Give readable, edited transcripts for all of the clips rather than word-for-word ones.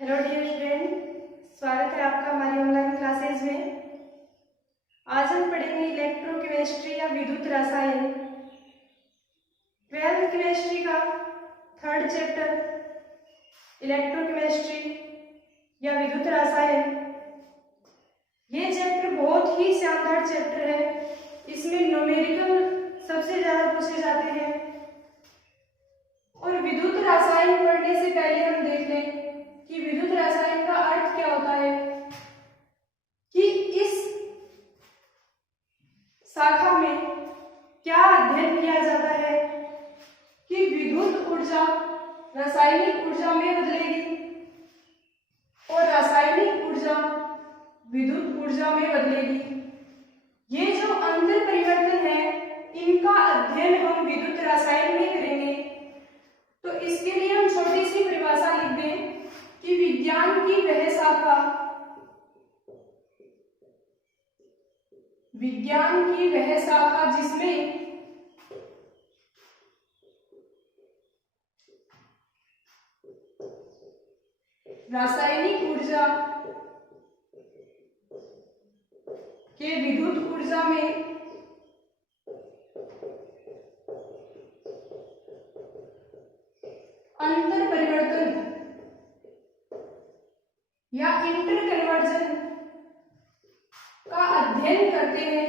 Hello dear student, स्वागत है आपका हमारी ऑनलाइन क्लासेज में। आज हम पढ़ेंगे इलेक्ट्रोकेमिस्ट्री या विद्युत रसायन। 12th केमिस्ट्री का 3rd चैप्टर इलेक्ट्रोकेमिस्ट्री या विद्युत रसायन। ये चैप्टर बहुत ही शानदार चैप्टर है। इसमें न्यूमेरिकल सबसे ज्यादा पूछे जाते हैं। और विद्युत रसायन पढ़ने से पहले हम देख लें कि विद्युत रसायन का अर्थ क्या होता है। कि इस शाखा में क्या अध्ययन किया जाता है कि विद्युत ऊर्जा रासायनिक ऊर्जा में बदलेगी और रासायनिक ऊर्जा विद्युत ऊर्जा में बदलेगी। ये जो अंतर परिवर्तन है इनका अध्ययन हम विद्युत रसायन में करेंगे। तो इसके लिए हम छोटी सी परिभाषा लिख दें कि विज्ञान की वह शाखा जिसमें रासायनिक ऊर्जा के विद्युत ऊर्जा में अंतर परिवर्तन या इंटर कन्वर्जन का अध्ययन करते हैं,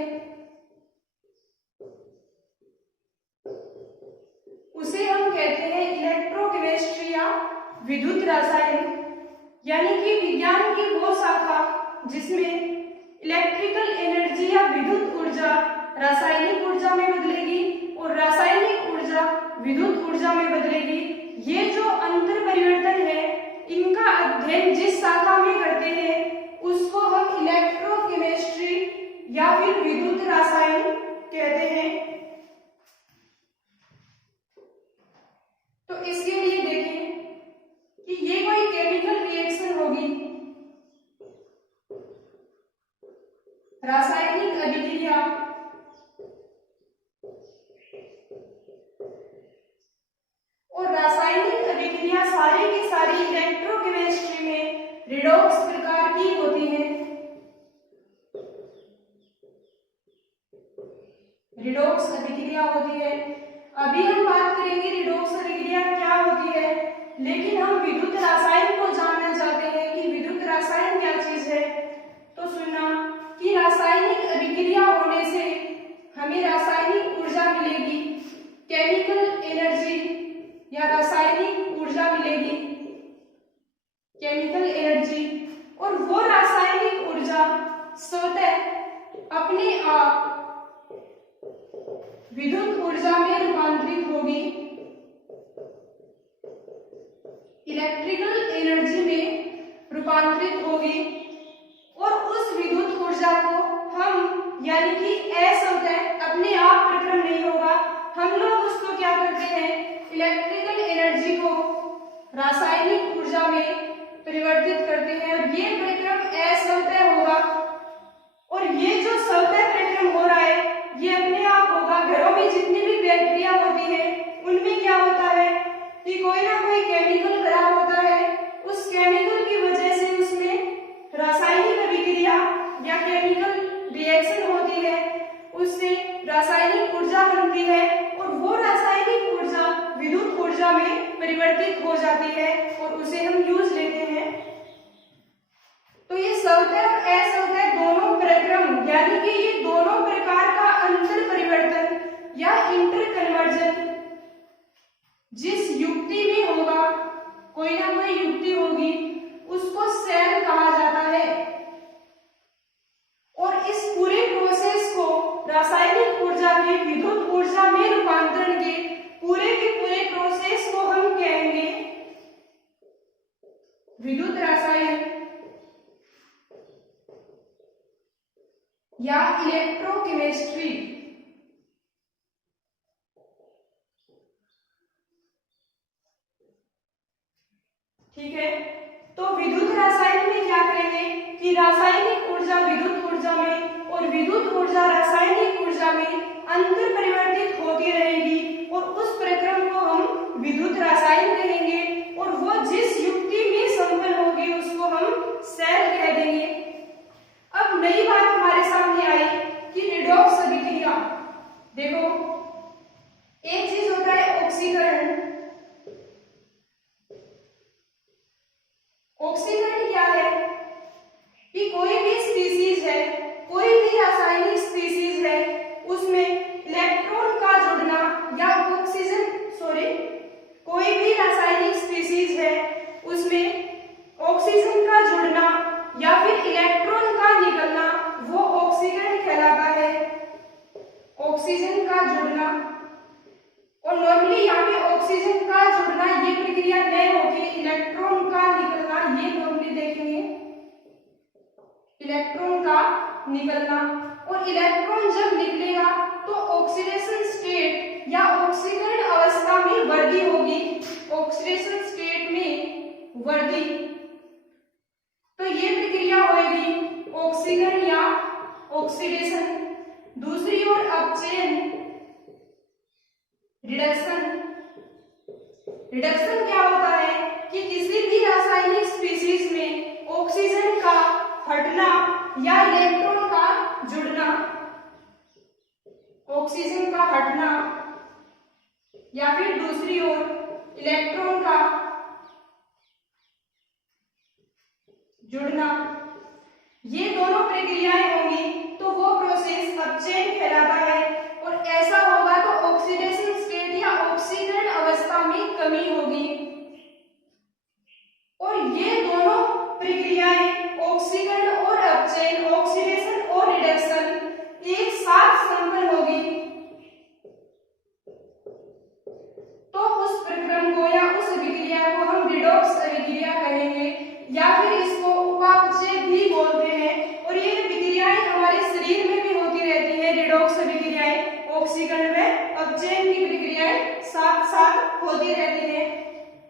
उसे हम कहते हैं इलेक्ट्रोकेमिस्ट्री या विद्युत रसायन। यानी कि विज्ञान की वो शाखा जिसमें इलेक्ट्रिकल एनर्जी या विद्युत ऊर्जा रासायनिक ऊर्जा में बदलेगी और रासायनिक ऊर्जा विद्युत ऊर्जा में बदलेगी। ये जो अंतर परिवर्तन है इनका अध्ययन जिस शाखा में करते हैं उसको हम इलेक्ट्रोकेमिस्ट्री या फिर विद्युत रसायन कहते हैं। तो इसके लिए देखें कि ये कोई केमिकल रिएक्शन होगी, रासायनिक अभिक्रिया, और रासायनिक अभिक्रिया सारी की सारी इलेक्ट्रोकेमिस्ट्री में रिडॉक्स प्रकार की होती है। रिडॉक्स अभिक्रिया होती है। अभी हम बात करेंगे रिडॉक्स अभिक्रिया क्या होती है, लेकिन हम विद्युत रसायन को जानना चाहते हैं कि विद्युत रसायन क्या चीज है। तो सुनना कि रासायनिक अभिक्रिया होने से हमें रासायनिक ऊर्जा मिलेगी, केमिकल एनर्जी या रासायनिक ऊर्जा मिलेगी, केमिकल एनर्जी। और वो रासायनिक ऊर्जा स्वतः अपने आप विद्युत ऊर्जा में रूपांतरित होगी, इलेक्ट्रिकल एनर्जी में रूपांतरित होगी। और उस विद्युत ऊर्जा को हम यानी कि असंतत अपने आप प्रक्रम नहीं होगा, हम लोग उसको क्या करते हैं, इलेक्ट्रिकल एनर्जी को रासायनिक ऊर्जा में परिवर्तित करते हैं और ये प्रक्रम असंतत होगा। और ये जो संतत प्रक्रम हो रहा है ये अपने आप होगा। घरों में जितनी भी बैक्टीरिया होती है उनमें क्या होता है कि कोई ना कोई केमिकल खराब होता है, उस केमिकल की वजह से उसमें रासायनिक अभिक्रिया या केमिकल रिएक्शन होती है, उससे रासायनिक ऊर्जा बनती है और वो रासायनिक ऊर्जा विद्युत ऊर्जा में परिवर्तित हो जाती है और उसे हम यूज लेते हैं। तो ये संतत और असंतत दोनों प्रक्रम यानी कि ये दोनों प्रकार का अंतर परिवर्तन या इंटर कन्वर्जन जिस युक्ति में होगा, कोई ना कोई युक्ति होगी, उसको सेल कहा जाता है। और इस पूरे प्रोसेस को रासायनिक ऊर्जा के विद्युत ऊर्जा में रूपांतरण के पूरे प्रोसेस को हम कहेंगे विद्युत रसायन या इलेक्ट्रोकेमिस्ट्री। ठीक है, तो विद्युत रसायन में क्या करेंगे कि रासायनिक ऊर्जा विद्युत ऊर्जा में और विद्युत ऊर्जा रासायनिक ऊर्जा में अंतर परिवर्तित होती रहेगी और उस प्रक्रम को हम विद्युत रसायन कहेंगे। और वो जिस युक्ति में संपन्न होगी निकलना। और इलेक्ट्रॉन जब निकलेगा तो ऑक्सीडेशन स्टेट या ऑक्सीकरण अवस्था में वृद्धि होगी, ऑक्सीडेशन स्टेट में वृद्धि। तो ये प्रक्रिया होगी ऑक्सीकरण या ऑक्सीडेशन। दूसरी ओर अपचयन, रिडक्शन। रिडक्शन क्या होता है कि किसी भी रासायनिक स्पीशीज में ऑक्सीजन का हटना या इलेक्ट्रॉन का जुड़ना, ऑक्सीजन का हटना या फिर दूसरी ओर इलेक्ट्रॉन का जुड़ना, ये दोनों प्रक्रियाएं होंगी तो वो प्रोसेस अपचयन कहलाता है। और ऐसा होगा तो ऑक्सीडेशन स्टेट या ऑक्सीकरण अवस्था में कमी होगी। और ये दोनों प्रक्रियाएं ऑक्सीकरण और अपचयन, ऑक्सीडेशन और रिडक्शन एक साथ संपन्न होगी तो उस प्रक्रम को या उस अभिक्रिया को हम रिडॉक्स अभिक्रिया कहेंगे या फिर इसको उपापचय भी बोलते हैं। और ये विक्रियाएं हमारे शरीर में भी होती रहती है, रिडॉक्स अभिक्रियाएं, ऑक्सीकरण व अपचयन की प्रक्रियाएं साथ साथ होती रहती है।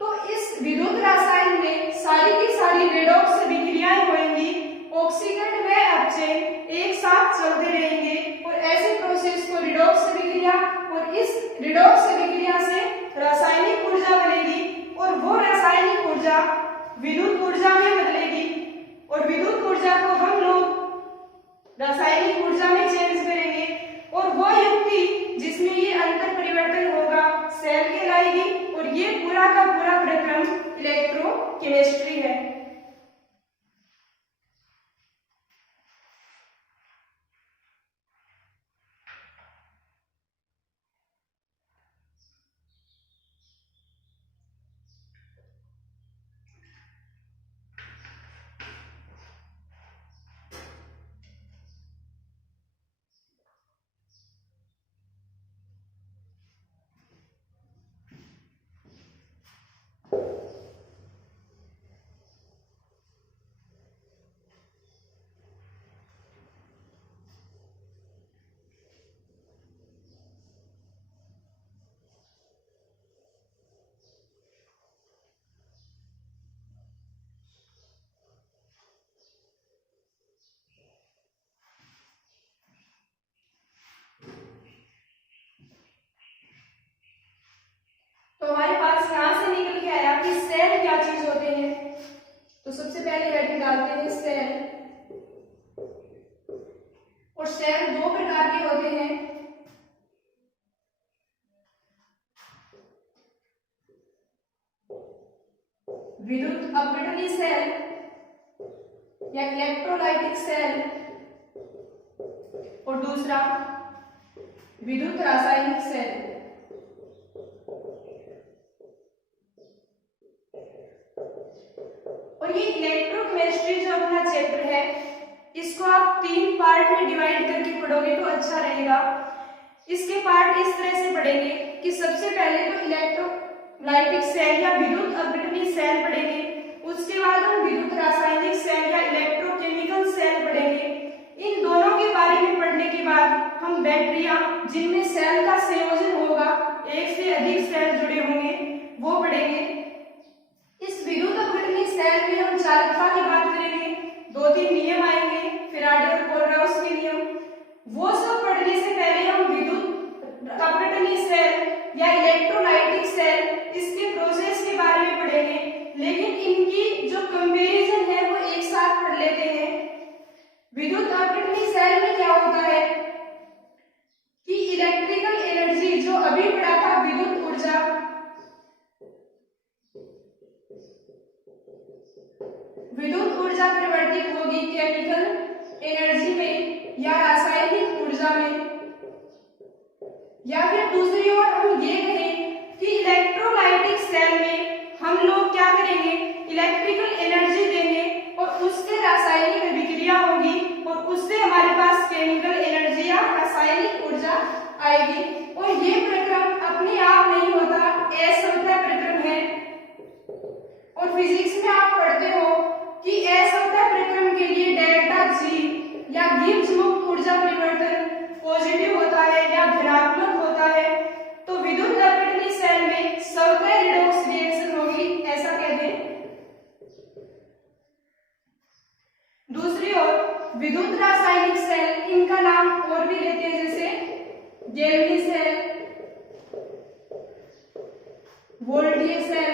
तो इस विद्युत रसायन में सारी की सारी रिडॉक्स अभिक्रियाएं होंगी, ऑक्सीकरण व अपचयन एक साथ चलते रहेंगे और ऐसे प्रोसेस को रिडॉक्स अभिक्रिया। और इस रिडॉक्स अभिक्रिया से रासायनिक ऊर्जा बनेगी और वो रासायनिक ऊर्जा विद्युत ऊर्जा में बदलेगी और विद्युत ऊर्जा को हम लोग रासायनिक ऊर्जा में चेंज करेंगे। और वो युक्ति जिसमें ये अंतर परिवर्तन होगा सेल कहलाएगी। और ये पूरा का पूरा प्रक्रम इलेक्ट्रोकेमिस्ट्री है। तो हमारे पास यहां से निकल के आया कि सेल क्या चीज होते हैं। तो सबसे पहले हेडिंग डालते हैं सेल। और सेल दो प्रकार के होते हैं, विद्युत अपघटनी सेल या इलेक्ट्रोलाइटिक सेल और दूसरा विद्युत रासायनिक सेल। और ये इलेक्ट्रोकेमिस्ट्री जो अपना चैप्टर है इसको आप 3 पार्ट में डिवाइड करके पढ़ोगे तो अच्छा रहेगा। इसके पार्ट इस तरह से पढ़ेंगे कि सबसे पहले तो इलेक्ट्रोलाइटिक सेल या विद्युत अपघटनी सेल पढ़ेंगे, उसके बाद हम विद्युत रासायनिक सेल या इलेक्ट्रोकेमिकल सेल पढ़ेंगे। इन दोनों के बारे में पढ़ने के बाद हम बैटरियां जिनमें सेल का संयोजन होगा, एक से अधिक सेल जुड़े होंगे, वो पढ़ेंगे। इस विद्युत अपघटनी सेल में हम चालकता की बात करेंगे, 2-3 नियम आएंगे, फैराडे और कोलराउस के नियम। वो सब पढ़ने से पहले हम विद्युत अपघटनी सेल या इलेक्ट्रोलाइटिक सेल इसके प्रोसेस के बारे में पढ़ेंगे, लेकिन इनकी जो कंपैरिजन है वो एक साथ पढ़ लेते हैं। विद्युत अपघटनी सेल में क्या होता है कि इलेक्ट्रिकल एनर्जी जो अभी पढ़ा था विद्युत ऊर्जा, विद्युत ऊर्जा परिवर्तित होगी केमिकल एनर्जी में या रासायनिक ऊर्जा में। या फिर दूसरी ओर हम ये कहें कि इलेक्ट्रोलाइटिक सेल में हम लोग क्या करेंगे, इलेक्ट्रिकल एनर्जी देंगे और उससे रासायनिक अभिक्रिया होगी और उससे हमारे पास केमिकल एनर्जी या रासायनिक ऊर्जा आएगी। और ये प्रक्रम अपने आप नहीं होता, असंख्य प्रक्रम है। और फिजिक्स में आप पढ़ते हो कि असंख्य प्रक्रम के लिए डेल्टा जी या गिब्स मुक्त ऊर्जा परिवर्तन पॉजिटिव होता है या धनात्मक होता है तो विद्युत अपघटनी सेल में स्वतः रिडॉक्स रिएक्शन होगी, ऐसा कहते हैं। दूसरी ओर विद्युत रासायनिक सेल, इनका नाम और भी लेते हैं, जैसे गेल्वी सेल, वोल्टियर सेल,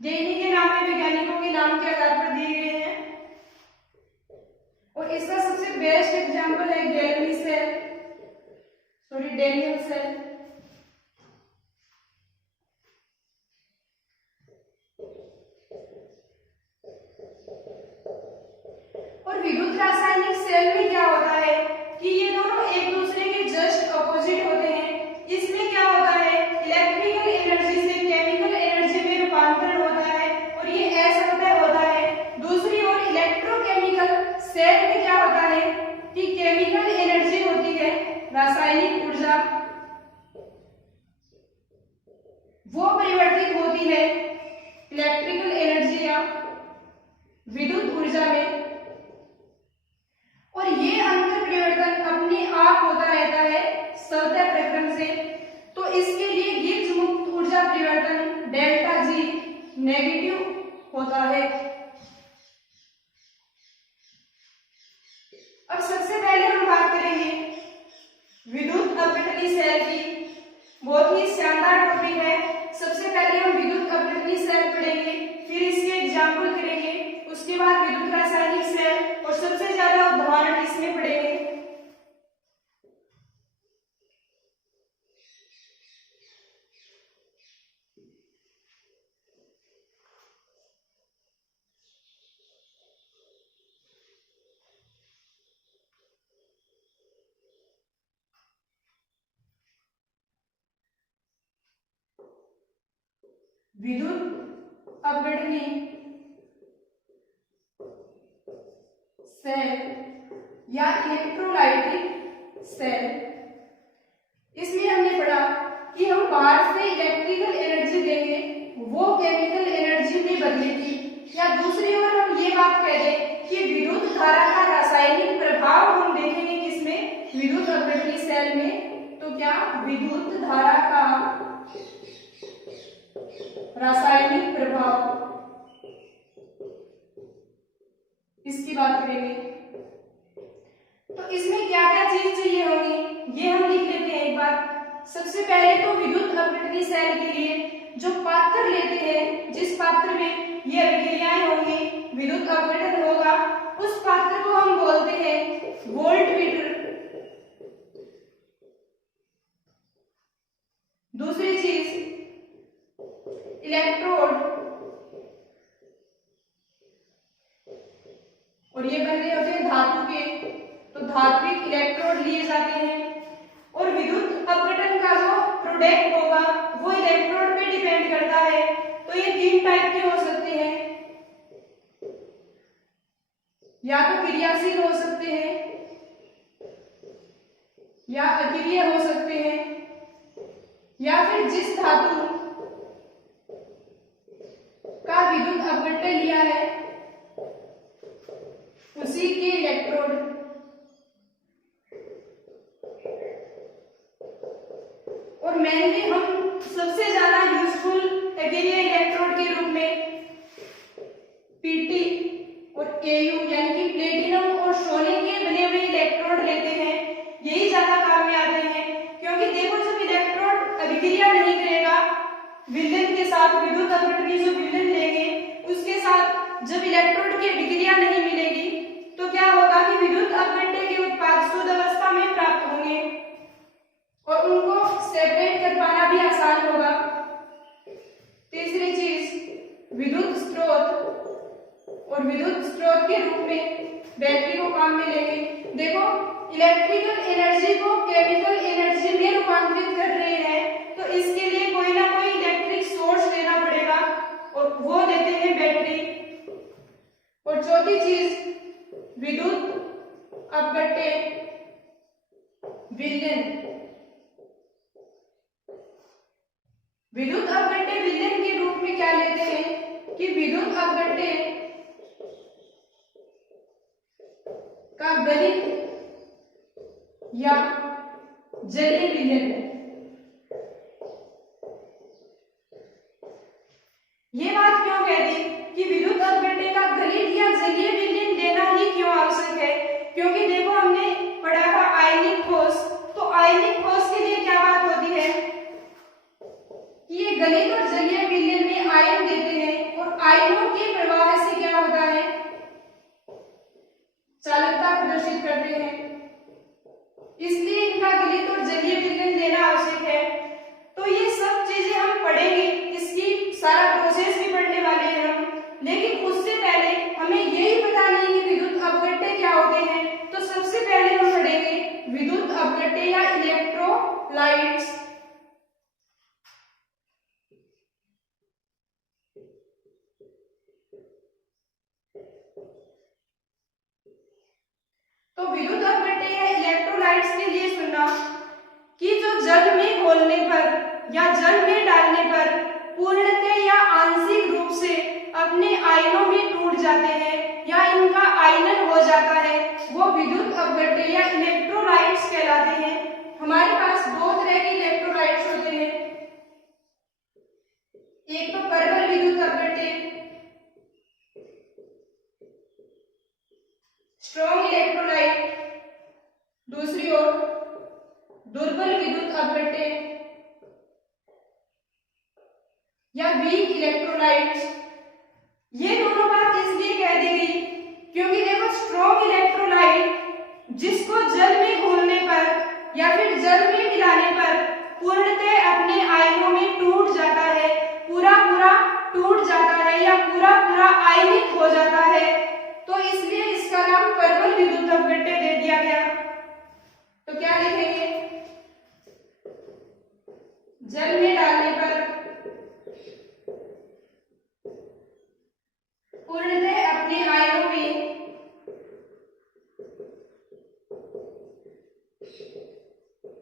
ये इन्हीं के नाम में वैज्ञानिकों के नाम के आधार पर दिए गए हैं। और इसका सबसे बेस्ट एग्जांपल है गेल्वी सेल, सॉरी डेनियल सेल। और विद्युत रासायनिक सेल में क्या होता है कि ये दोनों एक दूसरे के जस्ट अपोजिट होते हैं। इसमें क्या होता है, इलेक्ट्रिकल एनर्जी से केमिकल एनर्जी में रूपांतरण होता है और ये असमतः होता है। दूसरी ओर इलेक्ट्रोकेमिकल सेल में क्या होता है कि केमिकल एनर्जी होती है, रासायनिक ऊर्जा, वो परिवर्तित होती है इलेक्ट्रिकल एनर्जी या विद्युत ऊर्जा में। और ये अंतर परिवर्तन अपने आप होता रहता है स्वतः प्रक्रम से। तो इसके लिए गिब्स मुक्त ऊर्जा परिवर्तन डेल्टा जी नेगेटिव होता है। अब सबसे पहले हम बात करेंगे विद्युत अपघटनी सेल की। बहुत ही शानदार टॉपिक है। सबसे पहले हम विद्युत अपघटनी सेल पढ़ेंगे, फिर इसके एग्जाम्पल करेंगे, उसके बाद विद्युत रासायनिक सेल और सबसे ज्यादा उदाहरण इसमें पढ़ेंगे। विद्युत अपघटनी सेल या इलेक्ट्रोलाइटिक सेल, इसमें हमने पढ़ा कि हम बाहर से इलेक्ट्रिकल एनर्जी देंगे, वो केमिकल एनर्जी में बदलेगी। या दूसरी ओर हम ये बात कह दें कि विद्युत धारा का रासायनिक प्रभाव हम देखेंगे किसमें, विद्युत अपघटनी सेल में। तो क्या विद्युत धारा का रासायनिक प्रभाव, इसकी बात करेंगे। तो इसमें क्या क्या चीज चाहिए होगी ये हम लिख लेते हैं एक बार। सबसे पहले तो विद्युत अपघटनी सेल के लिए जो पात्र लेते हैं, जिस पात्र में ये अभिक्रियाएं होंगी, विद्युत अपघटन होगा, उस पात्र को हम बोलते हैं वोल्टमीटर। दूसरी चीज इलेक्ट्रोड, और ये बन रहे होते हैं धातु के, तो धात्विक इलेक्ट्रोड लिए जाते हैं। और विद्युत अपघटन का जो प्रोडक्ट होगा वो इलेक्ट्रोड पे डिपेंड करता है। तो ये तीन टाइप के हो सकते हैं, या तो क्रियाशील हो सकते हैं या अक्रिय हो सकते हैं, या फिर जिस धातु का विद्युत अपघटन लिया है उसी के इलेक्ट्रोड। और मेनली हम सबसे ज्यादा यूजफुल अक्रिय इलेक्ट्रोड के रूप में पीटी और एयू यानी कि प्लेटिनम और सोने के बने हुए इलेक्ट्रोड लेते हैं। यही ज्यादा काम में आते हैं, क्योंकि देखो जब इलेक्ट्रोड अभिक्रिया नहीं करेगा विलयन के साथ, विद्युत अपघटनी जो विलयन लेंगे उसके साथ जब इलेक्ट्रोड की अभिक्रिया नहीं मिलेगी तो क्या होगा कि विद्युत अपघटन के उत्पाद शुद्ध अवस्था में प्राप्त होंगे और उनको सेपरेट कर पाना भी आसान होगा। तीसरी चीज विद्युत स्रोत, और विद्युत स्रोत के रूप में बैटरी को काम में लेंगे। देखो इलेक्ट्रिकल एनर्जी को केमिकल एनर्जी में रूपांतरित कर रहे हैं, तो इसके लिए कोई ना कोई इलेक्ट्रिक सोर्स लेना पड़ेगा और वो देते हैं बैटरी। और चौथी चीज विद्युत अपघट्य विलयन। विद्युत अपघट्य विलयन के रूप में क्या लेते हैं कि विद्युत अपघट्य का गलित या जलीय विलयन। ये बात क्यों कह दी कि विद्युत अपघट्य का गलित या जलीय विलयन लेना ही क्यों आवश्यक है? क्योंकि देखो हमने पढ़ा था आयनिक ठोस, तो आयनिक ठोस के लिए क्या बात होती है कि ये गलित और जलीय विलयन में आयन देते हैं और आयनों के प्रवाह से क्या होता है, चालकता प्रदर्शित करते हैं, इसलिए इनका गलित और जलीय विलयन लेना आवश्यक है। तो ये सब चीजें हम पढ़ेंगे, इसकी सारा प्रोसेस भी पढ़ने वाले हैं हम, लेकिन उससे पहले हमें यही पता नहीं कि विद्युत अपघट्य क्या होते हैं। तो सबसे पहले हम पढ़ेंगे विद्युत अपघट्य या इलेक्ट्रोलाइट्स। तो विद्युत अपघट्य या इलेक्ट्रोलाइट्स के लिए सुनना कि जो जल में घोलने पर या जल में डालने पर पूर्णतः या आंशिक रूप से अपने आयनों में टूट जाते हैं या इनका आयनन हो जाता है, वो विद्युत अपघट्य या इलेक्ट्रोलाइट्स कहलाते हैं। हमारे पास दो तरह के इलेक्ट्रोलाइट्स होते हैं, एक तो प्रबल विद्युत अपघट्य, स्ट्रॉन्ग इलेक्ट्रोलाइट, दूसरी ओर दुर्बल विद्युत अपघट्य या वीक इलेक्ट्रोलाइट्स। ये दोनों बात इसलिए कह दी गई क्योंकि देखो स्ट्रॉन्ग इलेक्ट्रोलाइट जिसको जल में घोलने पर या फिर जल में मिलाने पर पूर्णतः अपने आयनों में टूट जाता है, पूरा पूरा टूट जाता है या पूरा पूरा आयनिक हो जाता है, तो इसलिए इसका नाम प्रबल विद्युत अपघट्य दे दिया गया। तो क्या लिखेंगे, जल में डालने पर पूर्णतः अपने आयनों में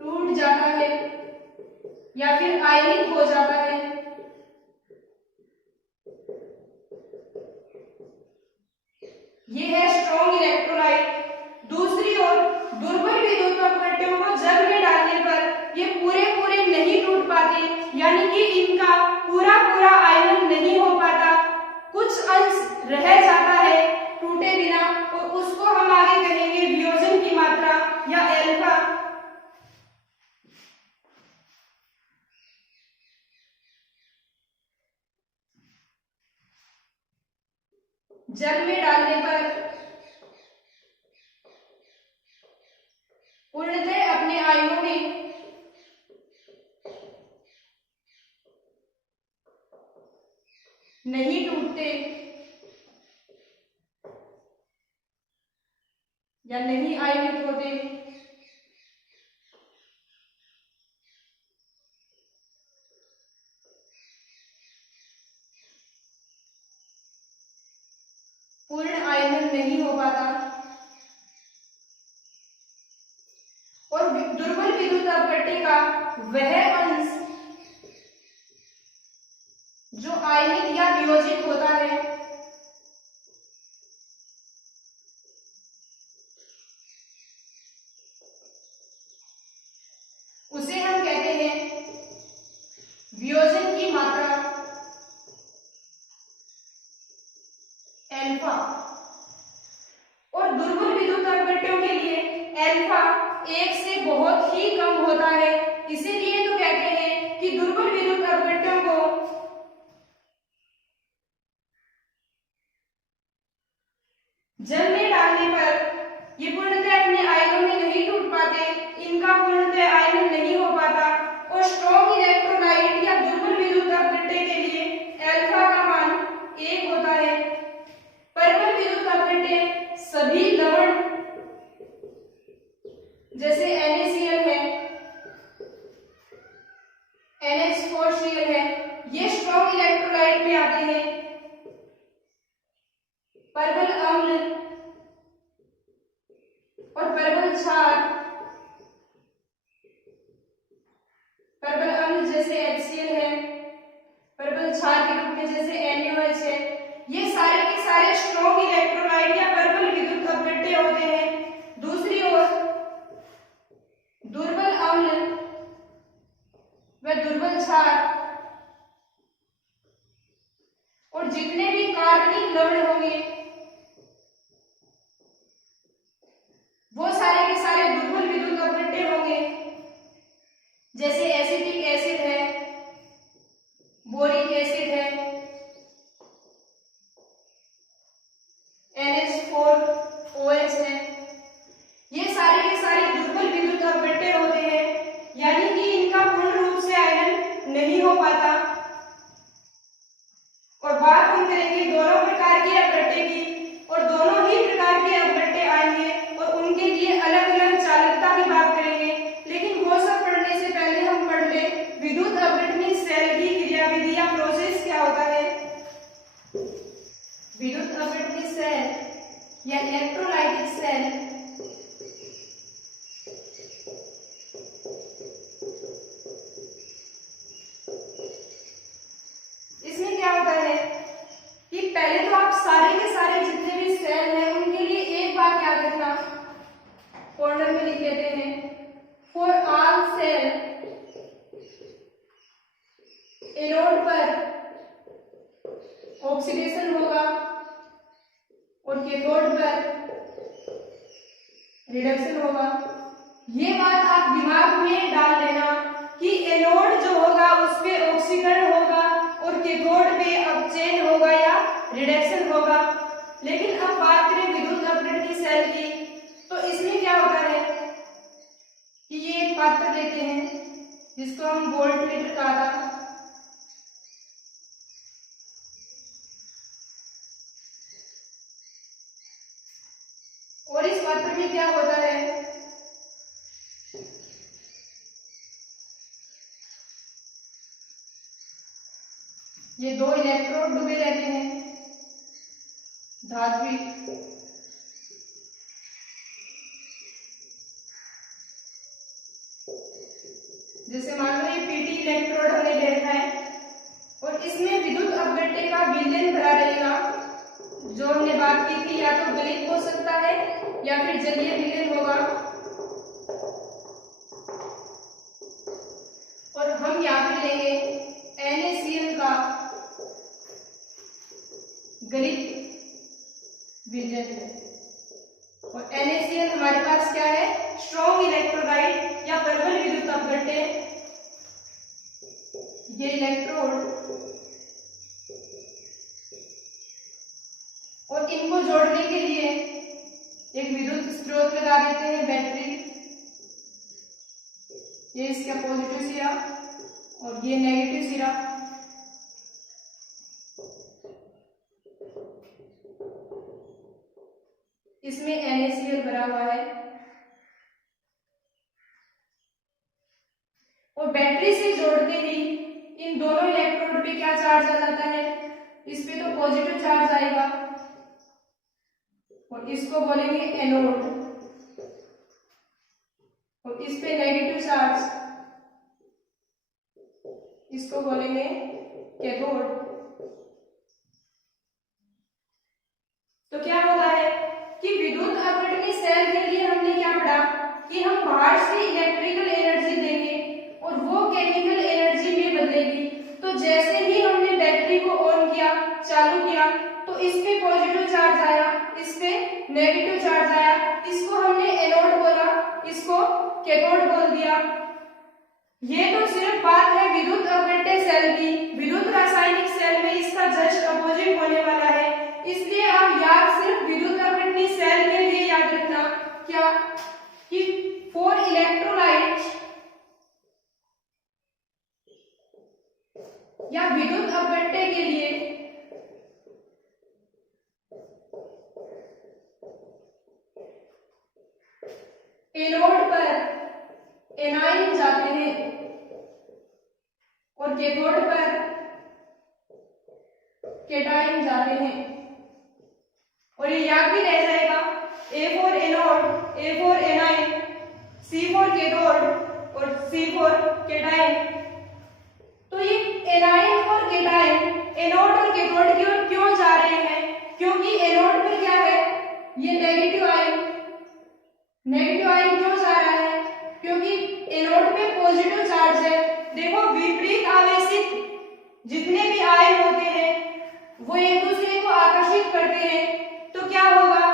टूट जाता है या फिर आयनिक हो जाता है। ये है स्ट्रॉन्ग इलेक्ट्रोलाइट। दूसरी ओर दुर्बल विद्युत अपघट्यों को जल में डालने पर ये पूरे पूरे नहीं टूट पाते, यानी कि इनका पूरा पूरा आयनन नहीं हो पाता, कुछ अंश रह जाता है टूटे बिना, और उसको हम आगे कहेंगे वियोजन की मात्रा या एल्फा। जल में डालने पर पूर्णतः अपने आयनों में नहीं टूटते या नहीं आयनित होते। पूर्ण आयनन नहीं हो पाता और दुर्बल विद्युत अपघट्य का वह अंश जो आयनित या वियोजित होता है उसे हम कहते हैं वियोजन की मात्रा एल्फा। और दुर्बल विद्युत अपघट्यों के लिए एल्फा 1 से बहुत ही कम होता है, इसीलिए तो कहते हैं कि दुर्बल विद्युत अपघट्यों को जल में डालने पर ये पूर्णतः अपने आयनों में नहीं टूट पाते, इनका पूर्णतः आयनन नहीं हो पाता, और स्ट्रॉन्ग इलेक्ट्रोलाइट या दुर्बल विद्युत अपघट्य के लिए एल्फा का मान 1 होता है। प्रबल विद्युत अपघट्य सभी लवण जैसे NaCl है, NH4Cl है, ये स्ट्रॉन्ग इलेक्ट्रोलाइट में आते हैं। प्रबल अम्ल और प्रबल क्षार, प्रबल अम्ल जैसे HCl है, प्रबल क्षार के रूप में जैसे NaOH है, ये सारे के सारे स्ट्रॉन्ग इलेक्ट्रोलाइट या प्रबल विद्युत अपघट्य होते हैं। दूसरी ओर दुर्बल अम्ल व दुर्बल क्षार और जितने भी कार्बनिक लवण होंगे वो सारे के सारे दुर्बल विद्युत अपघट्य होंगे, जैसे एसिटिक एसिड है, बोरिक एसिड है, NH4OH है, ये सारे के सारे दुर्बल विद्युत अपघट्य होते हैं, यानी कि इनका पूर्ण रूप से आयन नहीं हो पाता। और बात हम करेंगे दोनों प्रकार के अपघट्य की, और दोनों ही प्रकार के अपघट्य आएंगे और उनके लिए अलग अलग चालकता की बात करेंगे। लेकिन वो सब पढ़ने से पहले हम पढ़ ले विद्युत अपघटनी सेल की क्रियाविधि या प्रोसेस क्या होता है। विद्युत अपघटनी सेल या इलेक्ट्रोलाइटिक सेल इसमें क्या होता है कि पहले तो आप सारे के सारे जितने भी सेल हैं उनके लिए एक बात याद रखना, कॉर्नर में लिख लेते हैं, फॉर ऑल सेल एनोड पर ऑक्सीडेशन होगा और कैथोड पर रिडक्शन होगा। ये बात आप दिमाग में डाल लेना कि एनोड जो होगा उस पे ऑक्सीकरण होगा और कैथोड पे अपचयन होगा या रिडक्शन होगा। लेकिन अब बात करें विद्युत अपघटनी सेल की, तो इसमें क्या होता है कि ये एक पात्र लेते हैं जिसको हम वोल्टमीटर कहा था, और इस पात्र में क्या होता है ये दो इलेक्ट्रोड डूबे रहते हैं धात्विक, जैसे मान लो ये पीटी इलेक्ट्रोड हमने ले रखा है और इसमें विद्युत अपघट्य का विलयन भरा रहेगा, जो हमने बात की थी, या तो गलित हो सकता है या फिर जलीय विलयन होगा। और हम यहाँ पे लेंगे NaCl का गलित विलयन, और NaCl हमारे पास क्या है, स्ट्रॉन्ग इलेक्ट्रोलाइट या प्रबल विद्युत अपघट्य। ये इलेक्ट्रोड और इनको जोड़ने के लिए एक विद्युत स्रोत लगा देते हैं, बैटरी। ये इसका पॉजिटिव सिरा और ये नेगेटिव सिरा। इसमें NaCl भरा हुआ है और बैटरी से जोड़ते ही इन दोनों इलेक्ट्रोड पे क्या चार्ज आ जाता है, इस पे तो पॉजिटिव चार्ज आएगा और इसको बोलेंगे एनोड, और इस पे नेगेटिव चार्ज, इसको बोलेंगे कैथोड। तो क्या होता है कि विद्युत अपघटनी सेल के लिए हमने क्या पढ़ा कि हम बाहर से इलेक्ट्रिकल एनर्जी देंगे और वो केमिकल एनर्जी में बदलेगी। तो जैसे ही हमने बैटरी को ऑन किया, चालू किया, तो इस पे पॉजिटिव चार्ज आया, इस पे नेगेटिव चार्ज आया, इसको हमने एनोड बोला, इसको कैथोड बोल दिया। ये तो सिर्फ बात है विद्युत अपघट्य सेल की। विद्युत रासायनिक सेल में इसका जस्ट अपोजिट होने वाला है, इसलिए आप याद सिर्फ विद्युत अपघटनी सेल के लिए याद रखना क्या कि फॉर इलेक्ट्रोलाइट या विद्युत अपघट्य के लिए एनोड पर एनाइन जाते हैं और कैथोड पर कैटाइन जाते हैं। और ये याद भी रह जाएगा, A for anode, A for A9, C for cathode और C फॉर कैटाइन। तो ये एनाइन और केटायन एनोड और कैथोड की ओर क्यों जा रहे हैं? क्योंकि एनोड पर क्या है, ये नेगेटिव आयन क्यों जा रहा है? क्योंकि एनोड पे पॉजिटिव चार्ज है। देखो विपरीत आवेशित जितने भी आयन होते हैं वो एक दूसरे को आकर्षित करते हैं, तो क्या होगा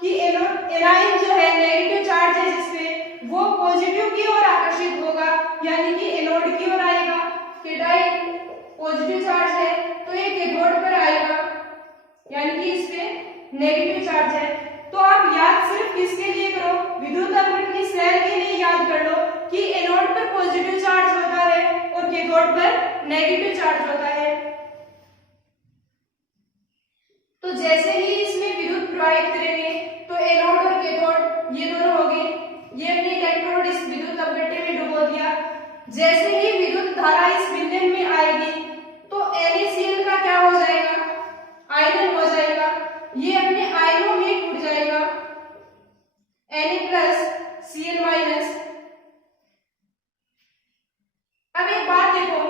कि एनायन जो है नेगेटिव चार्ज है जिसपे वो पॉजिटिव की ओर आकर्षित होगा, यानी कि एनोड की ओर आएगा। केटायन पॉजिटिव चार्ज है तो ये कैथोड पर आएगा, यानी कि इसपे नेगेटिव चार्ज है। तो आप याद सिर्फ किसके लिए करो, विद्युत अपवर्तनी सेल के लिए याद कर लो कि एनोड पर पॉजिटिव चार्ज होता है और कैथोड पर नेगेटिव चार्ज होता है। तो जैसे ही इसमें विद्युत प्रवाहित करेंगे तो एनोड और कैथोड ये दोनों हो गए, ये अपने इलेक्ट्रोड इस विद्युत अपघट्य में डुबो दिया। जैसे ही विद्युत धारा इस विलयन में आएगी तो NaCl का क्या हो जाएगा, आयनन हो जाएगा, ये अपने आयनों में टूट जाएगा, Na+Cl-। अब एक बात देखो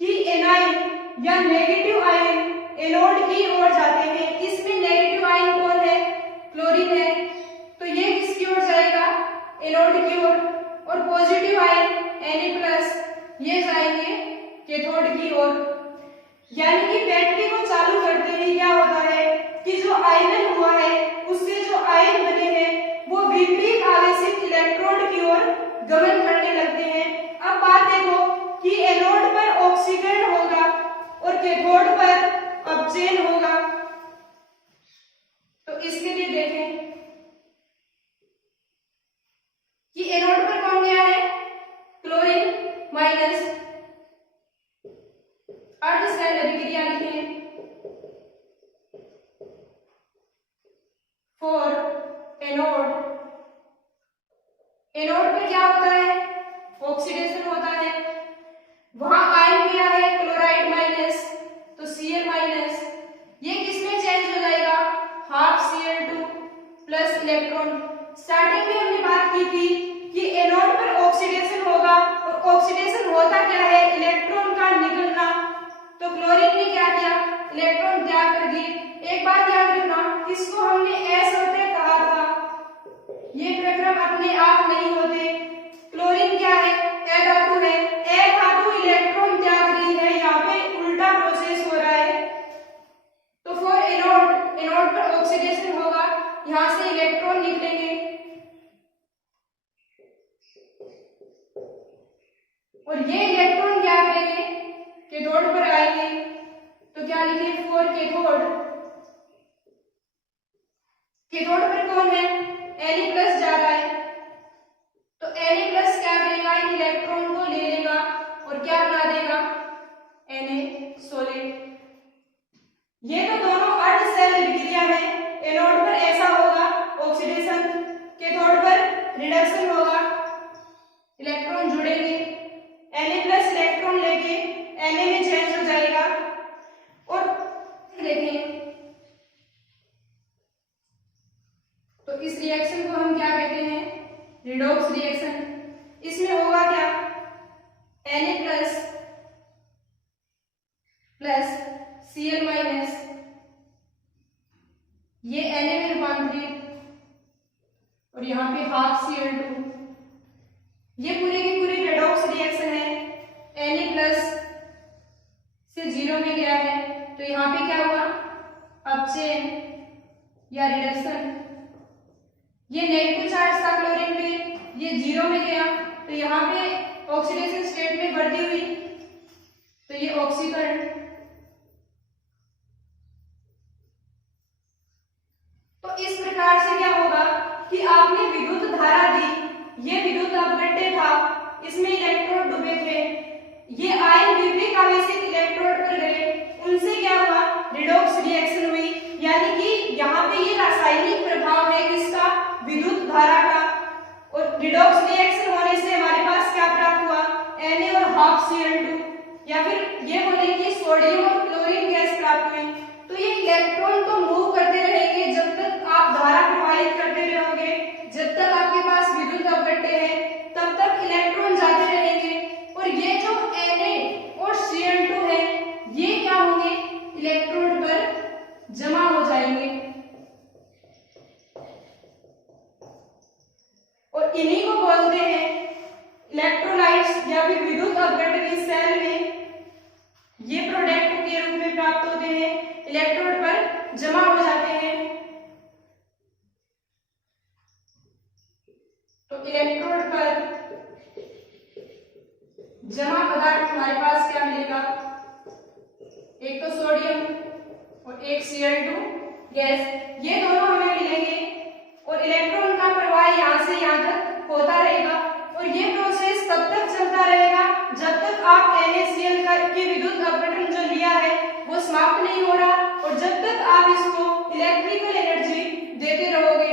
कि एनायन या नेगेटिव आयन एनोड की ओर जाते हैं, इसमें नेगेटिव आयन कौन है, क्लोरीन है, तो ये किसकी ओर जाएगा, एनोड की ओर, और पॉजिटिव आयन Na+ ये जाएंगे कैथोड की ओर। यानी कि बैटरी को चालू करते ही क्या होता है कि जो आयनन हुआ है उससे जो आयन बने हैं वो विपरीत आवेशित इलेक्ट्रोड की ओर गमन करने लगते हैं। अब बात देखो कि एनोड पर ऑक्सीकरण होगा और कैथोड पर अपचयन होगा, तो इसके लिए देखें कि एनोड पर कौन गया है, क्लोरीन माइनस, अर्धसैल अभिक्रिया लिखें फॉर एनोड। एनोड पे क्या होता है, ऑक्सीडेशन होता है, वहां आयन क्या है, क्लोराइड माइनस, तो Cl-, ये किसमें चेंज हो जाएगा, ½ Cl2 प्लस इलेक्ट्रॉन। स्टार्टिंग में हमने बात की थी कि एनोड पर ऑक्सीडेशन होगा और ऑक्सीडेशन होता क्या है, इलेक्ट्रॉन का निकलना, तो क्लोरीन ने क्या किया, इलेक्ट्रॉन त्याग कर दिए। एक बात याद रखना, इसको हमने असंतत कहा था, ये प्रक्रम अपने आप नहीं होते। क्लोरीन क्या है, अधातु है, अधातु इलेक्ट्रॉन त्याग रही है, यहाँ पे उल्टा प्रोसेस हो रहा है। तो फॉर एनोड पर ऑक्सीडेशन होगा, यहाँ से इलेक्ट्रॉन निकलेंगे और ये इलेक्ट्रॉन क्या करेंगे, कैथोड पर आएंगे, तो क्या लिखे, फॉर कैथोड। कैथोड पर कौन है, Na+ जा रहा है, तो Na+ क्या करेगा, इन इलेक्ट्रॉन को ले लेगा और क्या बना देगा, Na-Solate। ये तो दोनों अर्धसैल अभिक्रिया है, एनोड पर ऐसा होगा ऑक्सीडेशन, कैथोड पर रिडक्शन होगा, इलेक्ट्रॉन जुड़ेंगे, Na+ इलेक्ट्रॉन लेके Na में चेंज हो जाएगा। और देखें तो इस रिएक्शन को हम क्या कहते हैं, रिडॉक्स रिएक्शन। इसमें होगा क्या, Na+ प्लस Cl-, ये Na में रूपांतरित और यहाँ पे ½ Cl2, ये पूरी की पूरी रेडॉक्स रिएक्शन है। Na+ से 0 में गया है तो यहाँ पे क्या हुआ, अपचयन या रिडक्शन। ये नेगेटिव चार्ज था क्लोरीन पे, ये 0 में गया तो यहाँ पे ऑक्सीडेशन स्टेट में बढ़ती हुई, तो ये ऑक्सीकरण। तो इस प्रकार से क्या होगा कि आपने विद्युत धारा दी, ये विद्युत अपघट्य था, इसमें इलेक्ट्रोड डूबे थे, ये आयन विपरीत आवेशित इलेक्ट्रोड पर गए, उनसे क्या हुआ, रिडॉक्स रिएक्शन हुई। यानी कि यहाँ पे ये रासायनिक प्रभाव है किसका, विद्युत धारा का। और रिडॉक्स रिएक्शन होने से हमारे पास क्या प्राप्त हुआ, Na और ½ Cl2, या फिर ये बोले कि सोडियम और क्लोरीन गैस प्राप्त हुई। तो ये इलेक्ट्रॉन तो मूव करते रहेंगे जब तक आप धारा प्रवाहित करते रहोगे, जब तक आपके पास विद्युत अपघट्य है तब तक इलेक्ट्रॉन जाते रहेंगे। और ये जो Na और Cl2 है या फिर विद्युत अपघटन सेल में ये प्रोडक्ट के रूप में प्राप्त होते हैं, इलेक्ट्रोड पर जमा हो जाते हैं। तो इलेक्ट्रोड पर जमा पदार्थ हमारे पास क्या मिलेगा, एक तो सोडियम और एक Cl2 गैस, ये दोनों हमें मिलेंगे और इलेक्ट्रॉन का प्रवाह यहाँ से यहाँ तक होता रहेगा और ये प्रोसेस तब तक चलता रहेगा जब तक आप NaCl की विद्युत अपघटन जो लिया है वो समाप्त नहीं हो रहा और जब तक आप इसको इलेक्ट्रिकल एनर्जी देते रहोगे